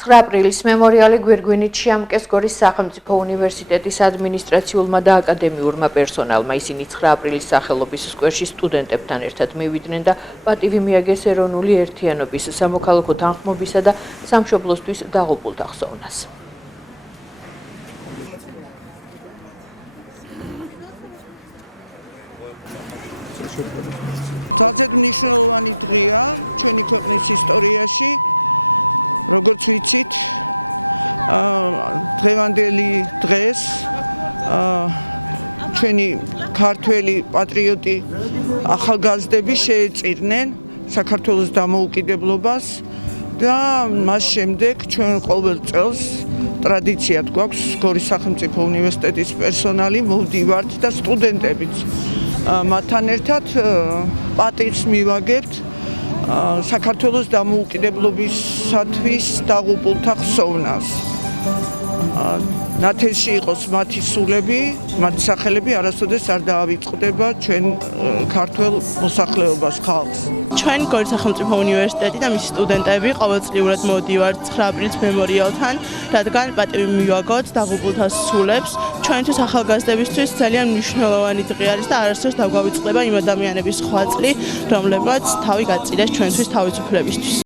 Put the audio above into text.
9 აპრილის მემორიალი გვირგვინით შეამკეს გორის სახელმწიფო უნივერსიტეტის ადმინისტრაციულმა და აკადემიურმა პერსონალმა. ისინი 9 აპრილის სახელობის სკვერში სტუდენტებთან ერთად მივიდნენ და პატივი მიაგეს ეროვნული ერთიანობის, სამოქალაქო თანხმობისა და სამშობლოსთვის დაღუპულთა ხსოვნას. ძალიან მნიშვნელოვანი დღეა ჩვენი ქვეყნის ისტორიაში. როგორც ვიცით, დღევანდელი დღეს ჩვენი ქართველი პატრიოტი ახალგაზრდები შეეწირნენ საქართველოს დამოუკიდებლობას და მას შემდეგ ჩვენ ყოველ წელს ტრადიციად გვაქვს გორის სახელმწიფო უნივერსიტეტის პერსონალი მოვდივართ და სტუდენტებიც მათთან ერთად პატივს მივაგებთ საქართველოს დამოუკიდებლობისათვის დაღუპულთა ხსოვნას. ნათელში იყოს მათი სულები, მათი სახელები არასოდეს არ დაავიწყდება ჩვენ ქართველ მოსახლეობას, ხალხს. ჩვენ გორის სახელმწიფო უნივერსიტეტი და მისი სტუდენტები ყოველწლიურად მოვდივართ 9 აპრილის მემორიალთან, რადგან პატივი მივაგოთ დაღუპულთა სულებს. ჩვენთვის ახალგაზრდებისთვის ძალიან მნიშვნელოვანი დღე არის და არასდროს დაგვავიწყდება იმ ადამიანების ხვაწლი, რომლებმაც თავი გაწირეს ჩვენთვის თავისუფლებისთვის.